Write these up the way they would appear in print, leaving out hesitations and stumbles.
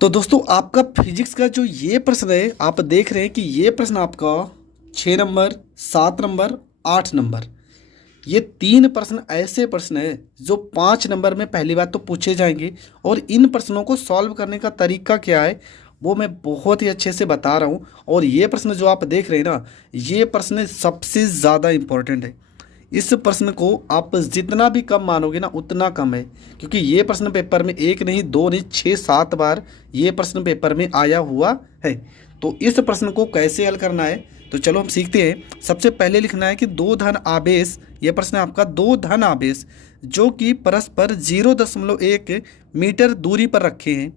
तो दोस्तों आपका फिजिक्स का जो ये प्रश्न है, आप देख रहे हैं कि ये प्रश्न आपका 6 नंबर, 7 नंबर, 8 नंबर, ये तीन प्रश्न ऐसे प्रश्न है जो 5 नंबर में पहली बात तो पूछे जाएंगे। और इन प्रश्नों को सॉल्व करने का तरीका क्या है वो मैं बहुत ही अच्छे से बता रहा हूँ। और ये प्रश्न जो आप देख रहे हैं ना, ये प्रश्न सबसे ज़्यादा इम्पोर्टेंट है। इस प्रश्न को आप जितना भी कम मानोगे ना उतना कम है, क्योंकि ये प्रश्न पेपर में एक नहीं, दो नहीं, 6-7 बार ये प्रश्न पेपर में आया हुआ है। तो इस प्रश्न को कैसे हल करना है तो चलो हम सीखते हैं। सबसे पहले लिखना है कि दो धन आवेश, ये प्रश्न है आपका, दो धन आवेश जो कि परस्पर 0.1 मीटर दूरी पर रखे हैं,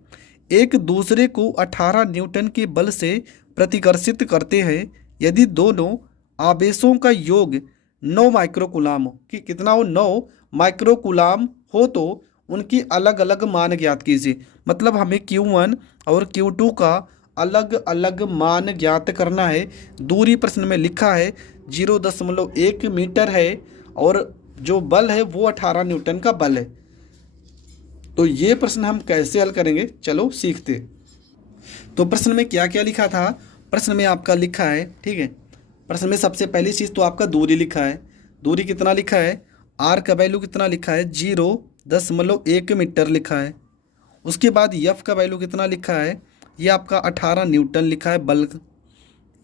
एक दूसरे को 18 न्यूटन के बल से प्रतिकर्षित करते हैं। यदि दोनों आवेशों का योग 9 माइक्रोकुलाम हो, कि कितना हो, 9 माइक्रोकुलाम हो, तो उनकी अलग अलग मान ज्ञात कीजिए। मतलब हमें Q1 और Q2 का अलग अलग मान ज्ञात करना है। दूरी प्रश्न में लिखा है 0.1 मीटर है और जो बल है वो 18 न्यूटन का बल है। तो ये प्रश्न हम कैसे हल करेंगे चलो सीखते। तो प्रश्न में क्या क्या लिखा था, प्रश्न में आपका लिखा है, ठीक है, प्रश्न में सबसे पहली चीज़ तो आपका दूरी लिखा है। दूरी कितना लिखा है, आर का वैल्यू कितना लिखा है, 0.1 मीटर लिखा है। उसके बाद यफ का वैल्यू कितना लिखा है, ये आपका 18 न्यूटन लिखा है बल,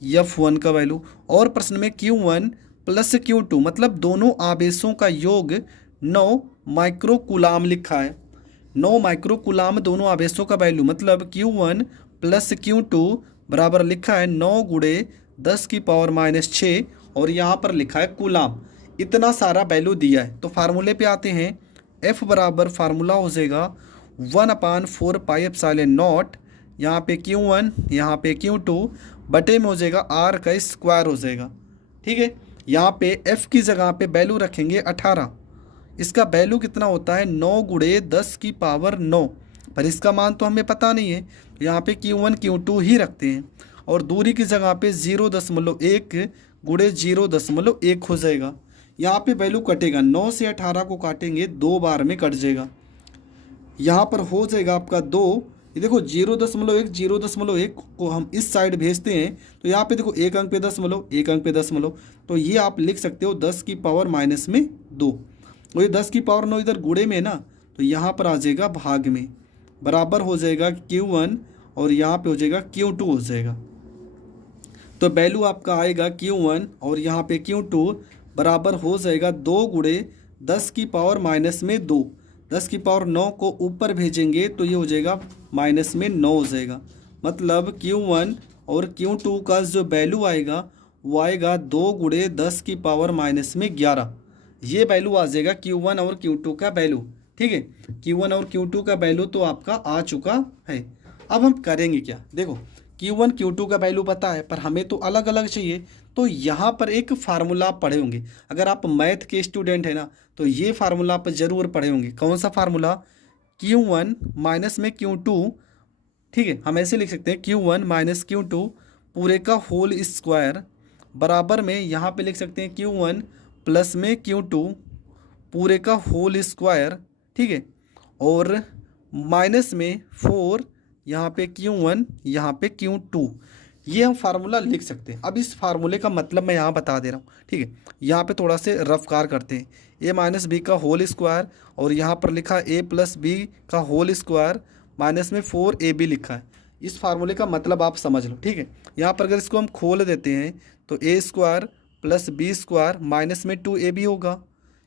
F1 का वैल्यू। और प्रश्न में Q1 प्लस Q2 मतलब दोनों आवेशों का योग 9 माइक्रोकुलाम लिखा है। 9 माइक्रोकुलाम दोनों आवेशों का वैल्यू, मतलब Q1 प्लस Q2 बराबर लिखा है 9 गुणे 10⁻⁻6 और यहाँ पर लिखा है कुलाम। इतना सारा वैल्यू दिया है तो फार्मूले पे आते हैं। F बराबर फार्मूला हो जाएगा 1/4πε0, यहाँ पे Q1 यहाँ पे Q2 बटे में हो जाएगा R का स्क्वायर हो जाएगा। ठीक है, यहाँ पे F की जगह पे वैल्यू रखेंगे 18। इसका वैल्यू कितना होता है 9 गुणे 10⁻9, पर इसका मान तो हमें पता नहीं है, तो यहाँ पे Q1 Q2 ही रखते हैं। और दूरी की जगह पे 0.1 गुणे 0.1 हो जाएगा। यहाँ पे वैल्यू कटेगा, 9 से 18 को काटेंगे 2 बार में कट जाएगा। यहाँ पर हो जाएगा आपका 2। ये देखो 0.1 को हम इस साइड भेजते हैं तो यहाँ पे देखो एक अंक पे दशमलव, एक अंक पे दशमलव, तो ये आप लिख सकते हो 10⁻⁻2। और ये 10⁻9 इधर गुणे में है ना, तो यहाँ पर आ जाएगा भाग में, बराबर हो जाएगा Q1 और यहाँ पे हो जाएगा Q2 हो जाएगा। तो वैल्यू आपका आएगा Q1 और यहाँ पे Q2 बराबर हो जाएगा 2 गुणे 10⁻⁻2। 10�9 को ऊपर भेजेंगे तो ये हो जाएगा -9 हो जाएगा। मतलब Q1 और Q2 का जो वैल्यू आएगा वो आएगा 2 गुणे 10⁻⁻11। ये वैल्यू आ जाएगा Q1 और Q2 का वैल्यू। ठीक है, Q1 और Q2 का वैल्यू तो आपका आ चुका है। अब हम करेंगे क्या, देखो Q1 Q2 का वैल्यू पता है पर हमें तो अलग अलग चाहिए। तो यहाँ पर एक फार्मूला आप पढ़े होंगे, अगर आप मैथ के स्टूडेंट हैं ना तो ये फार्मूला आप जरूर पढ़े होंगे। कौन सा फार्मूला, Q1 माइनस में Q2, ठीक है, हम ऐसे लिख सकते हैं Q1 माइनस Q2 पूरे का होल स्क्वायर बराबर में यहाँ पे लिख सकते हैं Q1 प्लस में Q2 पूरे का होल स्क्वायर, ठीक है, और माइनस में 4 यहाँ पे Q1 यहाँ पे Q2। ये हम फार्मूला लिख सकते हैं। अब इस फार्मूले का मतलब मैं यहाँ बता दे रहा हूँ, ठीक है। यहाँ पे थोड़ा से रफकार करते हैं, a माइनस बी का होल स्क्वायर और यहाँ पर लिखा a प्लस बी का होल स्क्वायर माइनस में 4ab लिखा है। इस फार्मूले का मतलब आप समझ लो, ठीक है। यहाँ पर अगर इसको हम खोल देते हैं तो a square plus B square minus में 2ab होगा।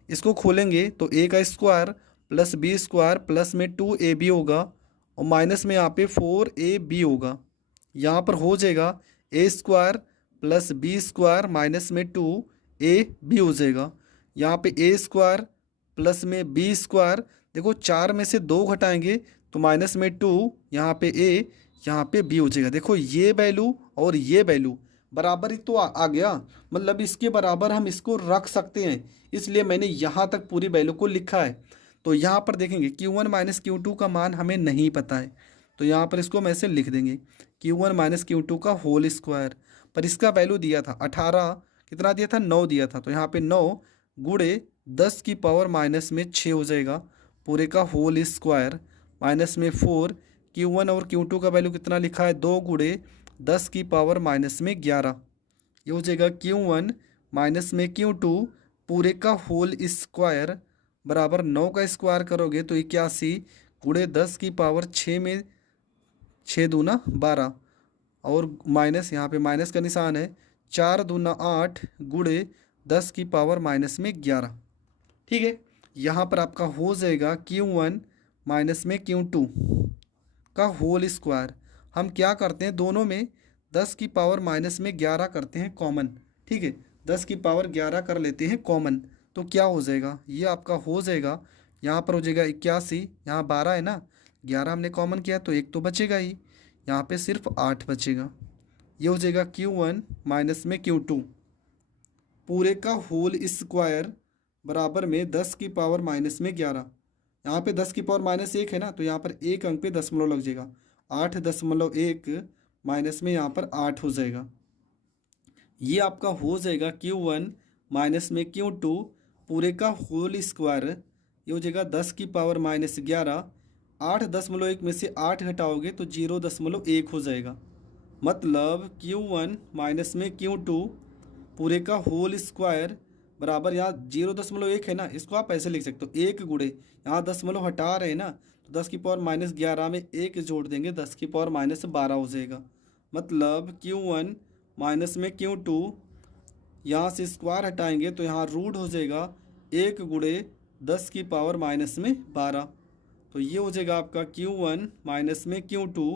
इसको खोलेंगे तो a का square plus B square plus में 2ab होगा और माइनस में यहाँ पे 4ab होगा। यहाँ पर हो जाएगा a square plus B square minus में 2ab हो जाएगा। यहाँ पे a स्क्वायर प्लस में बी स्क्वायर, देखो 4 में से 2 घटाएंगे तो माइनस में 2, यहाँ पे a यहाँ पे b हो जाएगा। देखो ये वैल्यू और ये वैल्यू बराबर ही तो आ गया, मतलब इसके बराबर हम इसको रख सकते हैं, इसलिए मैंने यहाँ तक पूरी वैल्यू को लिखा है। तो यहाँ पर देखेंगे Q1 माइनस Q2 का मान हमें नहीं पता है, तो यहाँ पर इसको हम ऐसे लिख देंगे Q1 माइनस Q2 का होल स्क्वायर, पर इसका वैल्यू दिया था 18, कितना दिया था 9 दिया था, तो यहाँ पे 9 गुणे 10⁻⁻6 हो जाएगा पूरे का होल स्क्वायर माइनस में 4 Q1 और Q2 का वैल्यू कितना लिखा है, 2 गुणे 10 की पावर माइनस में 11। ये हो जाएगा Q1 माइनस में Q2 पूरे का होल स्क्वायर बराबर 9 का स्क्वायर करोगे तो 81 गुणे 10 की पावर 6 में 6 दूना 12 और माइनस यहाँ पे माइनस का निशान है, 4 दूना 8 गुणे 10 की पावर माइनस में 11। ठीक है, यहाँ पर आपका हो जाएगा Q1 माइनस में Q2 का होल स्क्वायर। हम क्या करते हैं, दोनों में 10 की पावर माइनस में 11 करते हैं कॉमन। ठीक है, 10 की पावर 11 कर लेते हैं कॉमन, तो क्या हो जाएगा, ये आपका हो जाएगा, यहाँ पर हो जाएगा 81, यहाँ 12 है ना, 11 हमने कॉमन किया तो एक तो बचेगा ही, यहाँ पे सिर्फ 8 बचेगा। ये हो जाएगा Q1 माइनस में Q2 पूरे का होल स्क्वायर बराबर में 10 की पावर माइनस में 11। यहाँ पे 10 की पावर माइनस 1 है ना, तो यहाँ पर एक अंक पे दशमलव लग जाएगा, 8.1 माइनस में यहाँ पर 8 हो जाएगा। ये आपका हो जाएगा Q1 माइनस में Q2 पूरे का होल स्क्वायर। ये हो जाएगा 10 की पावर माइनस 11, 8.1 में से 8 घटाओगे तो 0.1 हो जाएगा। मतलब Q1 माइनस में Q2 पूरे का होल स्क्वायर बराबर, यहाँ 0.1 है ना, इसको आप ऐसे लिख सकते हो, एक गुणे यहाँ दशमलव हटा रहे हैं ना, तो 10 की पावर माइनस 11 में एक जोड़ देंगे, 10 की पावर माइनस 12 हो जाएगा। मतलब Q1 माइनस में Q2 यहाँ से स्क्वायर हटाएंगे तो यहाँ रूट हो जाएगा, एक गुणे 10 की पावर माइनस में 12। तो ये हो जाएगा आपका Q1 माइनस में Q2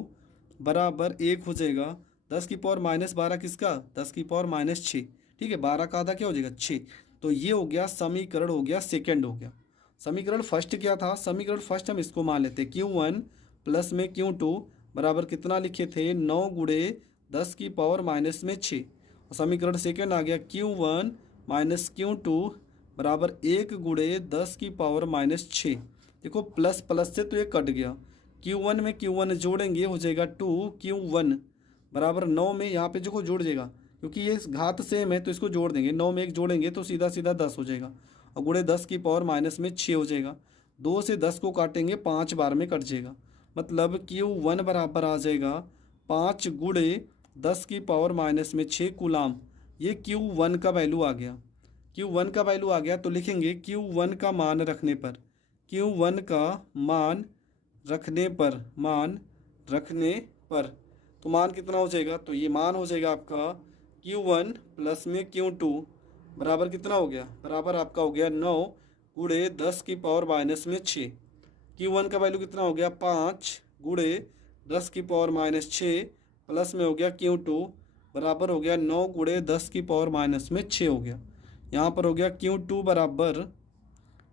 बराबर 1 हो जाएगा, 10 की पावर माइनस 12 किसका, 10 की पावर माइनस 6। ठीक है, 12 का आधा क्या हो जाएगा, 6। तो ये हो गया समीकरण, हो गया सेकंड हो गया। समीकरण फर्स्ट क्या था, समीकरण फर्स्ट हम इसको मान लेते हैं, Q1 प्लस में Q2 बराबर कितना लिखे थे, 9 गुणे 10 की पावर माइनस में 6। और समीकरण सेकंड आ गया Q1 माइनस Q2 बराबर 1 गुणे 10 की पावर माइनस 6। देखो प्लस प्लस से तो ये कट गया, Q1 में Q1 जोड़ेंगे हो जाएगा 2Q1 बराबर 9 में यहाँ पे जो जुड़ जाएगा, क्योंकि ये घात सेम है तो इसको जोड़ देंगे, 9 में 1 जोड़ेंगे तो सीधा सीधा 10 हो जाएगा, और गुणे 10 की पावर माइनस में 6 हो जाएगा। 2 से 10 को काटेंगे 5 बार में कट जाएगा, मतलब Q1 बराबर आ जाएगा 5 गुणे 10 की पावर माइनस में 6 कूलाम। ये Q1 का वैल्यू आ गया, Q1 का वैल्यू आ गया, तो लिखेंगे Q1 का मान रखने पर, Q1 का मान रखने पर, मान रखने पर तो मान कितना हो जाएगा, तो ये मान हो जाएगा आपका Q1 प्लस में Q2 बराबर कितना हो गया, बराबर आपका हो गया 9 गुणे 10 की पावर माइनस में 6। Q1 का वैल्यू कितना हो गया, 5 गुणे 10 की पावर माइनस 6 प्लस में हो गया Q2 बराबर हो गया 9 गुणे 10 की पावर माइनस में 6 हो गया। यहाँ पर हो गया Q2 बराबर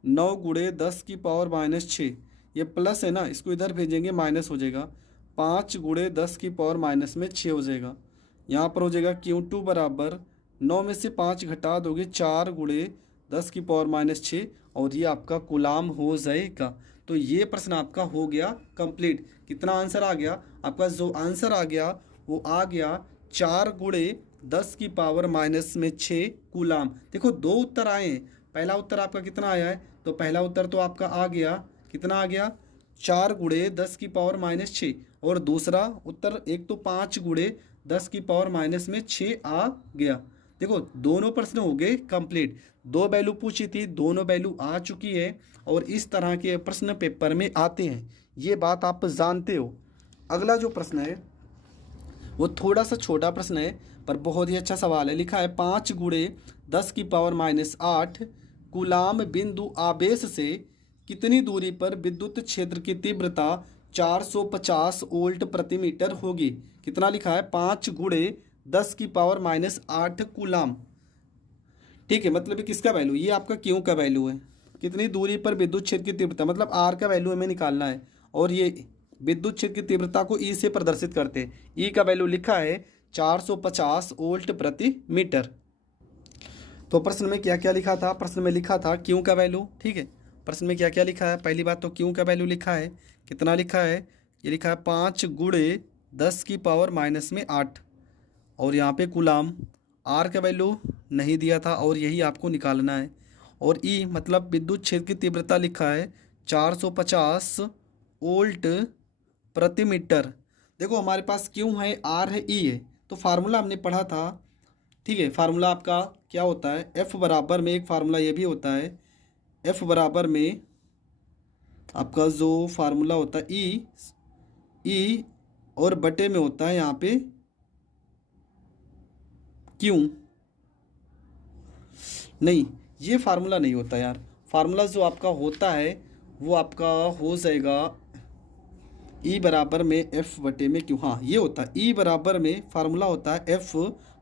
9 गुणे 10 की पावर माइनस 6, ये प्लस है ना, इसको इधर भेजेंगे माइनस हो जाएगा, 5 गुणे 10 की पावर माइनस में 6 हो जाएगा। यहाँ पर हो जाएगा Q2 बराबर 9 में से 5 घटा दोगे 4 गुणे 10 की पावर माइनस 6, और ये आपका कूलाम हो जाएगा। तो ये प्रश्न आपका हो गया कंप्लीट। कितना आंसर आ गया आपका, जो आंसर आ गया वो आ गया 4 गुणे 10 की पावर माइनस में 6 कूलाम। देखो दो उत्तर आए हैं, पहला उत्तर आपका कितना आया है, तो पहला उत्तर तो आपका आ गया, कितना आ गया, 4 गुणे 10 की पावर माइनस 6, और दूसरा उत्तर एक तो 5 गुणे 10 की पावर माइनस में 6 आ गया। देखो दोनों प्रश्न हो गए कंप्लीट, दो वैल्यू पूछी थी, दोनों वैल्यू आ चुकी है, और इस तरह के प्रश्न पेपर में आते हैं, ये बात आप जानते हो। अगला जो प्रश्न है वो थोड़ा सा छोटा प्रश्न है पर बहुत ही अच्छा सवाल है। लिखा है 5 गुणे 10 की पावर माइनस 8 कूलाम बिंदु आवेश से कितनी दूरी पर विद्युत क्षेत्र की तीव्रता 450 वोल्ट प्रति मीटर होगी। कितना लिखा है, 5 गुणे 10 की पावर माइनस 8 कूलाम। ठीक है, मतलब ये किसका वैल्यू, ये आपका क्यू का वैल्यू है, कितनी दूरी पर विद्युत क्षेत्र की तीव्रता, मतलब आर का वैल्यू हमें निकालना है, और ये विद्युत क्षेत्र की तीव्रता को ई से प्रदर्शित करते हैं। ई का वैल्यू लिखा है 450 वोल्ट प्रति मीटर। तो प्रश्न में क्या क्या लिखा था, प्रश्न में लिखा था क्यू का वैल्यू। ठीक है, प्रश्न में क्या क्या लिखा है, पहली बात तो क्यू का वैल्यू लिखा है, कितना लिखा है, ये लिखा है 5 गुणे 10 की पावर माइनस में 8, और यहाँ पे कूलाम। आर का वैल्यू नहीं दिया था और यही आपको निकालना है, और ई मतलब विद्युत क्षेत्र की तीव्रता लिखा है 450 वोल्ट प्रति मीटर। देखो हमारे पास क्यू है, आर है, ई है, तो फार्मूला हमने पढ़ा था, ठीक है। फार्मूला आपका क्या होता है, एफ बराबर में, एक फार्मूला ये भी होता है, एफ बराबर में आपका जो फार्मूला होता है ई और बटे में होता है यहाँ पे क्यू। नहीं, ये फार्मूला नहीं होता यार। फार्मूला जो आपका होता है वो आपका हो जाएगा ई बराबर में एफ बटे में क्यू। हाँ ये होता है, ई बराबर में फार्मूला होता है एफ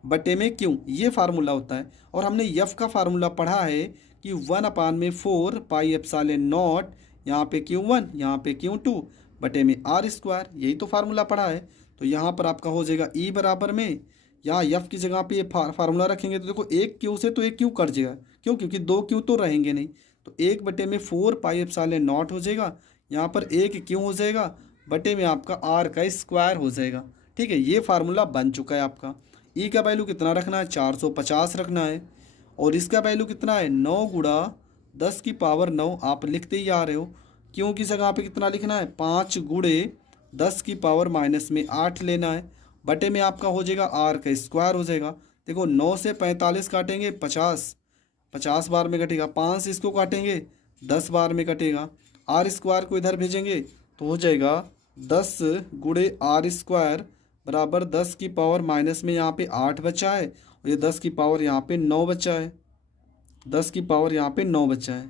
बटे में क्यू, ये फार्मूला होता है। और हमने एफ का फार्मूला पढ़ा है कि 1/4 पाई एप्सिलॉन नॉट, यहाँ पे Q1 यहाँ पे Q2 बटे में आर स्क्वायर, यही तो फार्मूला पढ़ा है। तो यहाँ पर आपका हो जाएगा ई बराबर में, यहाँ एफ की जगह पे ये फार्मूला रखेंगे तो देखो एक क्यू से तो एक क्यू कट जाएगा, क्यों, क्योंकि दो क्यू तो रहेंगे नहीं, तो 1/4 पाई एप्सिलॉन नॉट हो जाएगा, यहाँ पर एक क्यू हो जाएगा, बटे में आपका आर का स्क्वायर हो जाएगा। ठीक है, ये फार्मूला बन चुका है आपका। ई का वैल्यू कितना रखना है, 450 रखना है, और इसका वैल्यू कितना है, 9 गुणा 10 की पावर 9, आप लिखते ही आ रहे हो। क्यों की जगह पे कितना लिखना है, 5 गुणे 10 की पावर -8 लेना है, बटे में आपका हो जाएगा आर का स्क्वायर हो जाएगा। देखो 9 से 45 काटेंगे 50, 50 बार में कटेगा, 5 से इसको काटेंगे 10 बार में कटेगा, आर स्क्वायर को इधर भेजेंगे तो हो जाएगा 10 गुणे आर स्क्वायर बराबर 10 की पावर माइनस में यहाँ पे 8 बचा है, और ये 10 की पावर यहाँ पे 9 बचा है, 10 की पावर यहाँ पे 9 बचा है,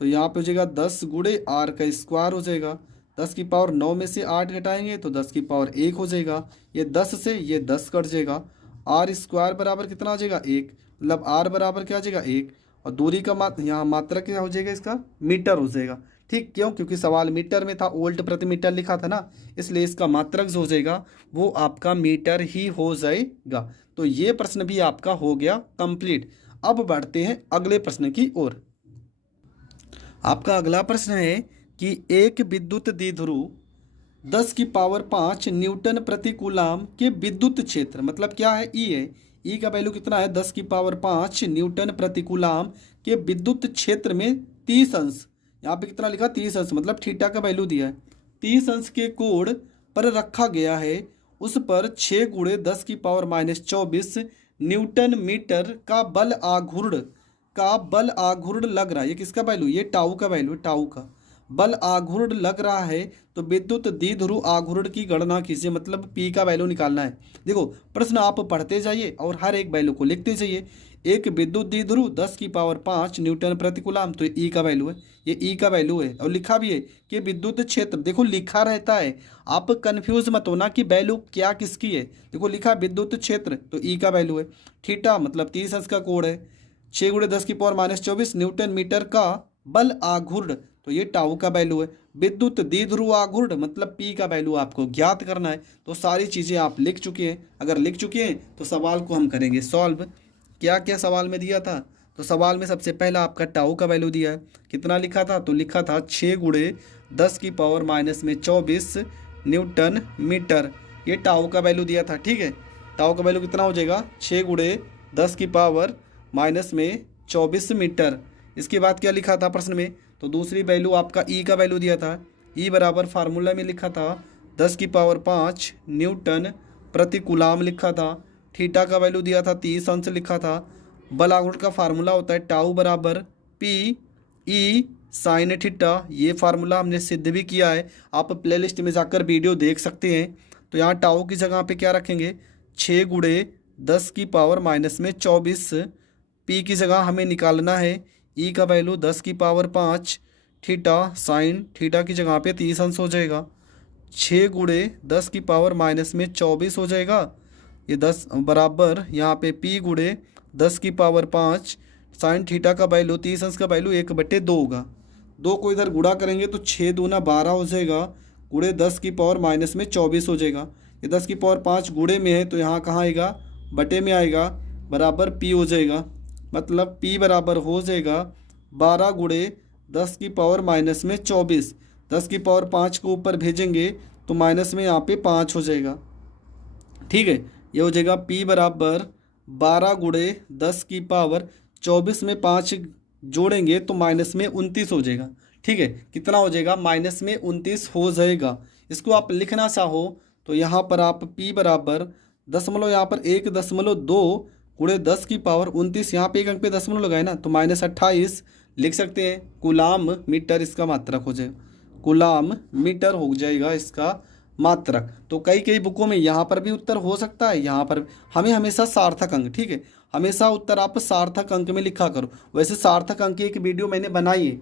तो यहाँ पे हो जाएगा 10 गुणे आर का स्क्वायर हो जाएगा। 10 की पावर 9 में से 8 घटाएंगे तो 10 की पावर 1 हो जाएगा, ये 10 से ये 10 कट जाएगा, आर स्क्वायर बराबर कितना हो जाएगा 1, मतलब आर बराबर क्या हो जाएगा 1, और दूरी का यहाँ मात्रा क्या हो जाएगा, इसका मीटर हो जाएगा। ठीक, क्यों, क्योंकि सवाल मीटर में था, वोल्ट प्रति मीटर लिखा था ना, इसलिए इसका मात्रक जो हो जाएगा वो आपका मीटर ही हो जाएगा। तो ये प्रश्न भी आपका हो गया कंप्लीट। अब बढ़ते हैं अगले प्रश्न की ओर। आपका अगला प्रश्न है कि एक विद्युत द्विध्रुव 10 की पावर 5 न्यूटन प्रति कूलाम के विद्युत क्षेत्र, मतलब क्या है, ई है, ई का वैल्यू कितना है, 10 की पावर 5 न्यूटन प्रति कूलाम के विद्युत क्षेत्र में 30 अंश, यहाँ पे कितना लिखा 30 अंश, मतलब थीटा का वैल्यू दिया है, 30 अंश के कोण पर रखा गया है, उस पर 6 गुणे 10 की पावर -24 न्यूटन मीटर का बल आघूर्ण लग रहा है। ये किसका वैल्यू, ये टाउ का वैल्यू, टाउ का बल आघूर्ण लग रहा है, तो विद्युत द्विध्रुव आघूर्ण की गणना कीजिए, मतलब पी का वैल्यू निकालना है। देखो प्रश्न आप पढ़ते जाइए और हर एक वैल्यू को लिखते जाइए। एक विद्युत द्विध्रुव 10 की पावर 5 न्यूटन प्रति कूलाम, तो ई का वैल्यू है, ये ई का वैल्यू है, और लिखा भी है कि विद्युत क्षेत्र, देखो लिखा रहता है, आप कंफ्यूज मत होना कि वैल्यू क्या किसकी है। देखो लिखा विद्युत क्षेत्र तो ई का वैल्यू है, थीटा मतलब 30 अंश का कोण है, 6 गुणे 10 की पावर -24 न्यूटन मीटर का बल आघूर्ण, तो ये टाउ का वैल्यू है। विद्युत द्विध्रुव आघूर्ण मतलब पी का वैल्यू आपको ज्ञात करना है। तो सारी चीज़ें आप लिख चुके हैं, अगर लिख चुके हैं तो सवाल को हम करेंगे सॉल्व। क्या क्या सवाल में दिया था, तो सवाल में सबसे पहला आपका टाउ का वैल्यू दिया है, कितना लिखा था, तो लिखा था 6 गुणे 10 की पावर -24 न्यूटन मीटर, ये टाउ का वैल्यू दिया था। ठीक है, टाउ का वैल्यू कितना हो जाएगा, 6 गुणे 10 की पावर -24 मीटर। इसके बाद क्या लिखा था प्रश्न में, तो दूसरी वैल्यू आपका ई का वैल्यू दिया था, ई बराबर फार्मूला में लिखा था 10 की पावर 5 न्यूटन प्रति कूलाम लिखा था, थीटा का वैल्यू दिया था 30 अंश लिखा था, बल आघूर्ण का फार्मूला होता है टाउ बराबर पी ई साइन थीटा, ये फार्मूला हमने सिद्ध भी किया है, आप प्लेलिस्ट में जाकर वीडियो देख सकते हैं। तो यहाँ टाउ की जगह पे क्या रखेंगे, 6 गुणे 10 की पावर -24, पी की जगह हमें निकालना है ई का वैल्यू 10 की पावर 5 थीटा, साइन थीटा की जगह पे 30 अंश हो जाएगा, 6 गुणे 10 की पावर -24 हो जाएगा, ये 10 बराबर यहाँ पे पी गुणे 10 की पावर 5 साइन थीटा का वैल्यू 30 अंश का वैल्यू 1/2 होगा, 2 को इधर गुणा करेंगे तो 6 दूना 12 हो जाएगा, गुणे 10 की पावर -24 हो जाएगा, ये 10 की पावर 5 गुणे में है तो यहाँ कहाँ आएगा, बटे में आएगा, बराबर पी हो जाएगा, मतलब पी बराबर हो जाएगा 12 गुणे 10 की पावर -24, 10 की पावर 5 को ऊपर भेजेंगे तो माइनस में यहाँ पे 5 हो जाएगा। ठीक है, ये हो जाएगा P बराबर 12 गुणे 10 की पावर 24 में 5 जोड़ेंगे तो -29 हो जाएगा। ठीक है, कितना हो जाएगा, -29 हो जाएगा। इसको आप लिखना चाहो तो यहाँ पर आप P बराबर दशमलव, यहाँ पर 1.2 गुणे 10 की पावर 29, यहाँ पे एक अंक पे दशमलव लगाए ना तो -28 लिख सकते हैं। कुलाम मीटर इसका मात्रक हो जाएगा, कुलाम मीटर हो जाएगा इसका मात्रक। तो कई कई बुकों में यहाँ पर भी उत्तर हो सकता है, यहाँ पर हमें हमेशा सार्थक अंक, ठीक है, हमेशा उत्तर आप सार्थक अंक में लिखा करो। वैसे सार्थक अंक की एक वीडियो मैंने बनाई है,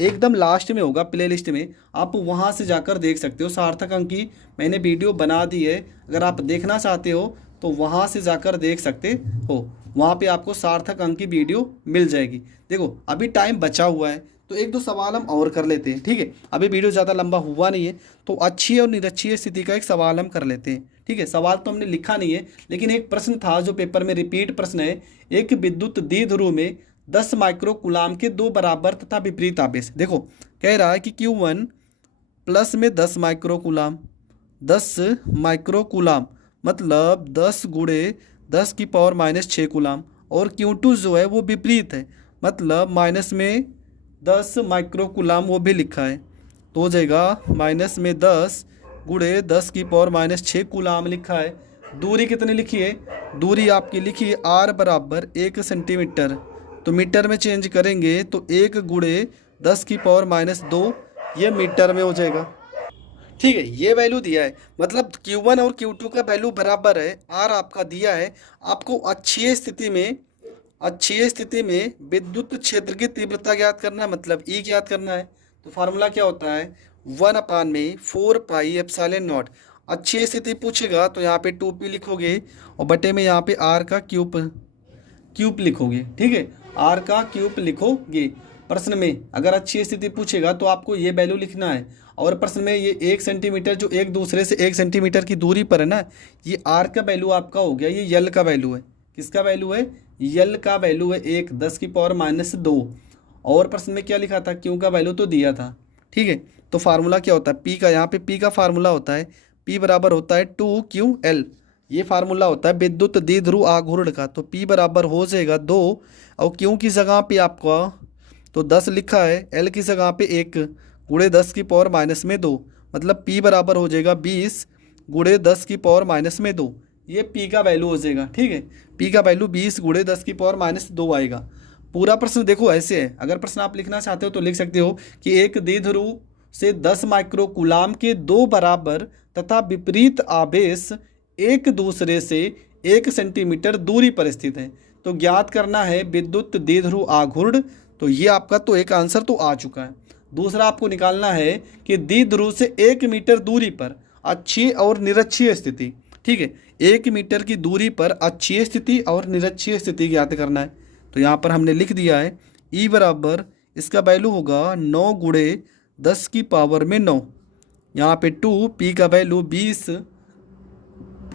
एकदम लास्ट में होगा प्लेलिस्ट में, आप वहाँ से जाकर देख सकते हो। सार्थक अंक की मैंने वीडियो बना दी है, अगर आप देखना चाहते हो तो वहाँ से जाकर देख सकते हो, वहाँ पे आपको सार्थक अंक की वीडियो मिल जाएगी। देखो अभी टाइम बचा हुआ है तो एक दो सवाल हम और कर लेते हैं, ठीक है, अभी वीडियो ज़्यादा लंबा हुआ नहीं है, तो अच्छी और निरक्षीय स्थिति का एक सवाल हम कर लेते हैं, ठीक है। सवाल तो हमने लिखा नहीं है, लेकिन एक प्रश्न था जो पेपर में रिपीट प्रश्न है। एक विद्युत द्विध्रुव में 10 माइक्रो कूलाम के दो बराबर तथा विपरीत आवेश, देखो कह रहा है कि Q1 प्लस में 10 माइक्रो कूलाम, 10 माइक्रो कूलाम मतलब 10 गुणे 10 की पावर -6 कूलाम, और Q2 जो है वो विपरीत है, मतलब माइनस में 10 माइक्रो कूलाम वो भी लिखा है, तो हो जाएगा -10 गुणे 10 की पावर -6 कूलाम लिखा है। दूरी कितनी लिखी है, दूरी आपकी लिखी है R बराबर 1 सेंटीमीटर, तो मीटर में चेंज करेंगे तो 1 गुणे 10 की पावर -2 ये मीटर में हो जाएगा, ठीक है। ये वैल्यू दिया है, मतलब Q1 और Q2 का वैल्यू बराबर है, R आपका दिया है। आपको अच्छी स्थिति में विद्युत क्षेत्र की तीव्रता ज्ञात करना है, मतलब E ज्ञात करना है। तो फार्मूला क्या होता है, 1/4 पाई एप्सिलॉन नॉट। अच्छी स्थिति पूछेगा तो यहाँ पे 2P लिखोगे और बटे में यहाँ पे R का क्यूब लिखोगे, ठीक है, R का क्यूब लिखोगे। प्रश्न में अगर अच्छी स्थिति पूछेगा तो आपको ये वैल्यू लिखना है, और प्रश्न में ये 1 सेंटीमीटर जो एक दूसरे से 1 सेंटीमीटर की दूरी पर है ना, ये R का वैल्यू आपका हो गया, ये L का वैल्यू है। किसका वैल्यू है, L का वैल्यू है 1 10 की पावर -2, और प्रश्न में क्या लिखा था, Q का वैल्यू तो दिया था, ठीक है। तो फार्मूला क्या होता है P का, यहाँ पे P का फार्मूला होता है P बराबर होता है 2QL, ये फार्मूला होता है विद्युत द्विध्रुव आघूर्ण का। तो P बराबर हो जाएगा 2, और Q की जगह पे आपका तो 10 लिखा है, L की जगह पे 1 गुणे 10 की पावर -2, मतलब P बराबर हो जाएगा 20 गुणे 10 की पावर -2, ये P का वैल्यू हो जाएगा, ठीक है। P का वैल्यू 20 गुणे 10 की पावर -2 आएगा। पूरा प्रश्न देखो ऐसे है, अगर प्रश्न आप लिखना चाहते हो तो लिख सकते हो कि एक द्विध्रुव से 10 माइक्रो कूलाम के दो बराबर तथा विपरीत आवेश एक दूसरे से 1 सेंटीमीटर दूरी पर स्थित है, तो ज्ञात करना है विद्युत द्विध्रुव आघूर्ण। तो ये आपका तो एक आंसर तो आ चुका है। दूसरा आपको निकालना है कि द्विध्रुव से 1 मीटर दूरी पर अच्छी और निरक्षीय स्थिति, ठीक है, 1 मीटर की दूरी पर अच्छी स्थिति और निरक्षीय स्थिति ज्ञात करना है। तो यहाँ पर हमने लिख दिया है E बराबर इसका वैल्यू होगा 9 गुणे 10 की पावर में 9, यहाँ पे 2 P का वैल्यू 20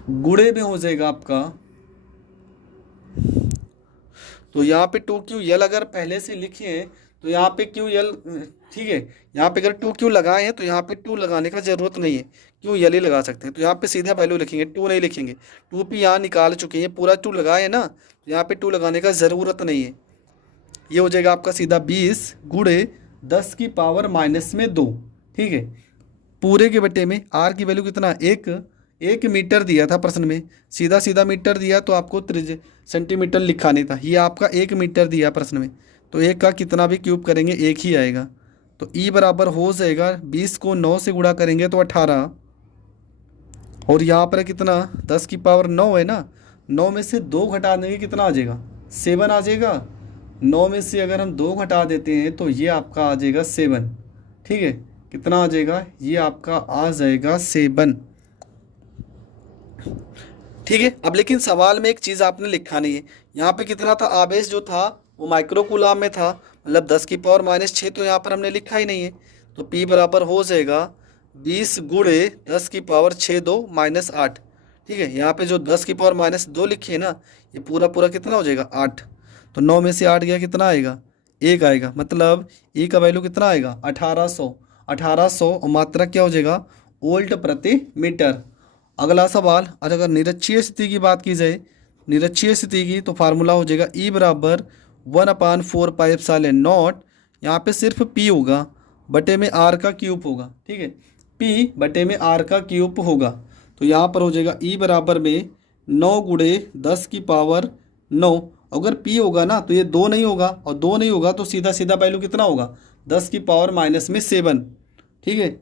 गुणे में हो जाएगा आपका, तो यहाँ पे 2QL अगर पहले से लिखे हैं तो यहाँ पे QL, ठीक है, यहाँ पे अगर 2Q लगाए हैं तो यहाँ पे 2 लगाने का ज़रूरत नहीं है, QL ही लगा सकते हैं। तो यहाँ पे सीधा वैल्यू लिखेंगे, 2 नहीं लिखेंगे, 2P यहाँ निकाल चुके हैं, पूरा 2 लगाए हैं ना, तो यहाँ पे 2 लगाने का ज़रूरत नहीं है। ये हो जाएगा आपका सीधा 20 गुणे 10 की पावर -2, ठीक है। पूरे के बटे में R की वैल्यू कितना, 1 मीटर दिया था प्रश्न में, सीधा सीधा मीटर दिया तो आपको सेंटीमीटर लिखा नहीं था, ये आपका 1 मीटर दिया प्रश्न में, तो 1 का कितना भी क्यूब करेंगे 1 ही आएगा। तो E बराबर हो जाएगा 20 को 9 से गुणा करेंगे तो 18, और यहाँ पर कितना 10 की पावर 9 है ना, 9 में से 2 घटा देंगे कितना आ जाएगा 7 आ जाएगा। 9 में से अगर हम 2 घटा देते हैं तो ये आपका आ जाएगा 7, ठीक है, कितना आ जाएगा, ये आपका आ जाएगा 7, ठीक है। अब लेकिन सवाल में एक चीज़ आपने लिखा नहीं है, यहाँ पे कितना था आवेश जो था वो माइक्रो कूलाम में था, मतलब 10 की पावर -6, तो यहाँ पर हमने लिखा ही नहीं है। तो P बराबर हो जाएगा 20 गुणे 10 की पावर 6 -8, ठीक है। यहाँ पे जो 10 की पावर -2 लिखी है ना, ये पूरा पूरा कितना हो जाएगा 8, तो 9 में से 8 गया कितना आएगा 1 आएगा, मतलब E का वैल्यू कितना आएगा 1800 और मात्रा क्या हो जाएगा वोल्ट प्रति मीटर। अगला सवाल, अगर निरक्षीय स्थिति की बात की जाए, निरक्षीय स्थिति की, तो फार्मूला हो जाएगा E बराबर 1/4 पाई एप्सिलॉन नॉट, यहाँ पे सिर्फ P होगा बटे में R का क्यूब होगा, ठीक है। पी बटे में आर का क्यूब होगा। तो यहाँ पर हो जाएगा ई बराबर में 9 गुणे 10 की पावर 9। अगर पी होगा ना तो ये 2 नहीं होगा, और 2 नहीं होगा तो सीधा सीधा वैल्यू कितना होगा, 10 की पावर माइनस में 7। ठीक है,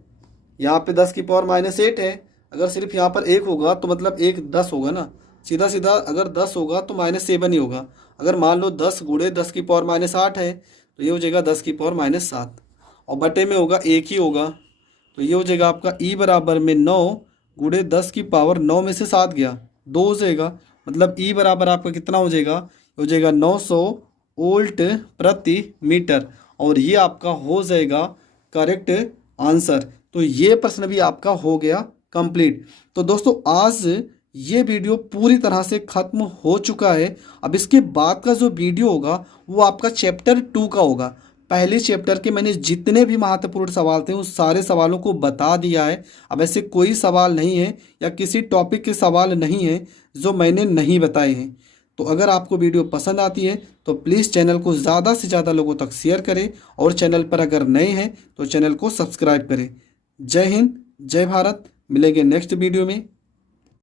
यहाँ पे 10 की पावर -8 है। अगर सिर्फ यहाँ पर 1 होगा तो मतलब 1 10 होगा ना, सीधा सीधा अगर 10 होगा तो -7 ही होगा। अगर मान लो 10 गुणे 10 की पावर -8 है तो ये हो जाएगा 10 की पावर -7, और बटे में होगा 1 ही होगा। तो ये हो जाएगा आपका ई बराबर में 9 गुणे 10 की पावर 9 में से 7 गया 2 हो जाएगा। मतलब ई बराबर आपका कितना हो जाएगा 900 वोल्ट प्रति मीटर, और ये आपका हो जाएगा करेक्ट आंसर। तो ये प्रश्न भी आपका हो गया कंप्लीट। तो दोस्तों आज ये वीडियो पूरी तरह से ख़त्म हो चुका है। अब इसके बाद का जो वीडियो होगा वो आपका चैप्टर 2 का होगा। पहले चैप्टर के मैंने जितने भी महत्वपूर्ण सवाल थे उस सारे सवालों को बता दिया है। अब ऐसे कोई सवाल नहीं है या किसी टॉपिक के सवाल नहीं है जो मैंने नहीं बताए हैं। तो अगर आपको वीडियो पसंद आती है तो प्लीज़ चैनल को ज़्यादा से ज़्यादा लोगों तक शेयर करें, और चैनल पर अगर नए हैं तो चैनल को सब्सक्राइब करें। जय हिंद, जय भारत। मिलेंगे नेक्स्ट वीडियो में।